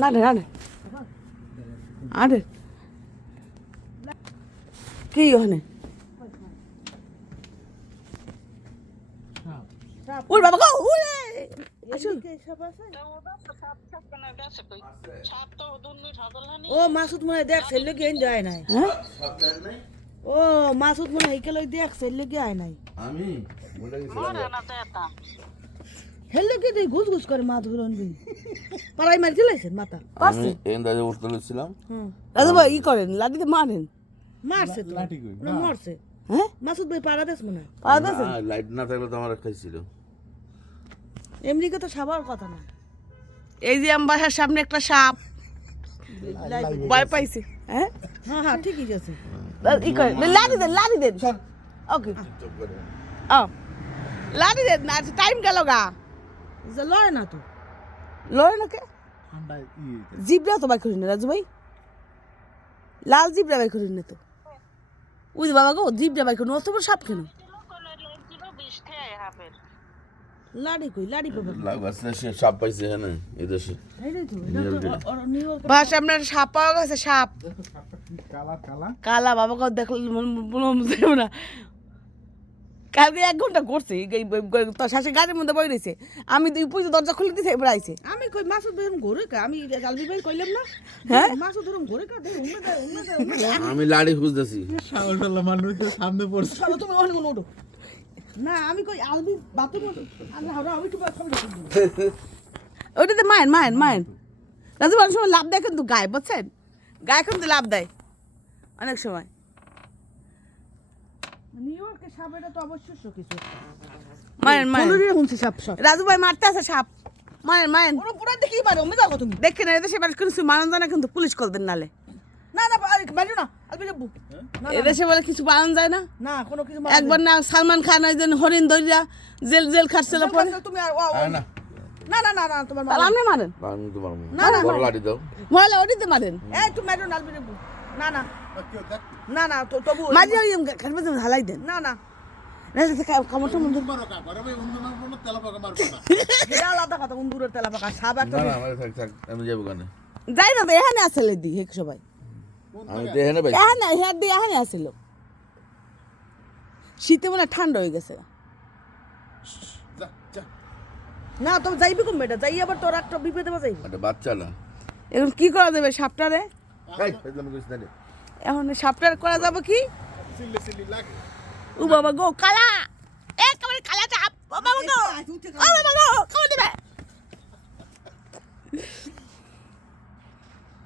নাড়ে নাড়ে আরে কি ওখানে ওর বাবা গো ওরে আসুন ও মাসুদ মনে দেখ ছেলে কি এনে আয় নাই হ্যাঁ ও মাসুদ মনে হেকেল দেখ ছেলে কি আয় নাই আমি বলে গেছিলাম হেলে কি তুই ঘুষ ঘুষ করে মাছ গুলো আনবি পাড়াই মার চলেছেন মাথা আমি এন্দাজে উঠতে লেছিলাম হুম দাদু ভাই ই করেন লাঠিতে মারেন মারছে তো লাঠি কই? না মরছে হ্যাঁ মাসুদ ভাই পাড়া দেশ মনে হয়। পাওয়া গেছে লাইট না থাকলে তো আমার খাইছিল এমনিকে তো সবার কথা না এই যে আমার বাসার সামনে একটা সাপ ভয় পাইছে হ্যাঁ হ্যাঁ হ্যাঁ ঠিকই আছে ই করেন লাঠি দেন ওকে ও লাঠি দেন না টাইম গেল গা যে লয় না তো লড়ে না কে ঠান্ডা জিবরা তো বাই করি না রাজু ভাই লাল জিবরা বাই করি না তো ওই যে বাবা গো জিবরা বাই করি অত বড় সাপ কেন লাড়ি কই লাড়ি পাবে লাগছে সে সাপ পাইছে হ্যাঁ এই দেশে এইটাই তো এটা তো নিউ ইয়র্ক বাস আপনার সাপ পাওয়া গেছে সাপ কালা কালা কালা বাবা গো দেখল মনে না কালকে 1 ঘন্টা করছে তোর শাশুড়ি গাড়ির মধ্যে বই রয়েছে আমি দুই পুজো দরজা খুলে দিতে এবার আইছে আমি কই মাসুদ ভাই ঘুরে কা আমি গালবি ভাই কইলাম না হ্যাঁ? মাসুদ ধরুন ঘুরে কা দেখ উম্মে দে আমি লাড়ি খুঁজতেছি সাহসওয়ালা মানুষের সামনে পড়ছে চলো তুমি ওখানে মনে ওঠো না আমি কই আলবি বাথরুম ওঠো আমরা হাওড়া আমি একটু সামনে ওইটাতে মায়েন রাজু অনেক সময় লাভ দেয় কিন্তু গায়ে বুঝছেন গায়ে কিন্তু লাভ দেয় অনেক সময় নিউ ইয়র্কে সাপ এটা তো অবশ্যই কিছু মায়েন ফুলুরি হুনছে সাপ সব রাজু ভাই মারতে আছে সাপ মায়েন ওরা পুরো দেখি পারে ওমে যাও তুমি দেখেন এদেশে মানুষ কিছু মানুষ জানে কিন্তু পুলিশ কল দেন নালে না না বাইরে না আলবি যাবো না এদেশে বলে কিছু পালন যায় না না কোনো কিছু একবার না সালমান খান ওই জন্য হরিণ দরিয়া জেল খাটছিল পরে তুমি আর না না না না না তোমার তাহলে আপনি মারেন আমি তো পারবো না, না, বড় লাড়ি দাও মহলে ওটিতে মারেন এই তুমি মেরো আলবি যাবো না না না না তো তবু মাঝে ওই খাটবে হালাই দেন না না কামড়টা মধ্যে এটা আলাদা কথা উন্দুরের তেলা পাকা সাপ একটা না না আমার থাক আমি যাবো কেন যাই না তো এখানে আসলে দি হেক সবাই আমি দেখে না ভাই এখানে হেয়ার দিয়ে এখানে আসিল শীতে মনে হয় ঠান্ডা হয়ে গেছে না তুমি যাইবি কম বেটা যাই আবার তোর একটা বিপদে বাজাইবি একটা বাচ্চা না এখন কি করা যাবে সাপটারে এই একদম কইছ না এখন সাপটার করা যাবে কি ও বাবা গো কালা এ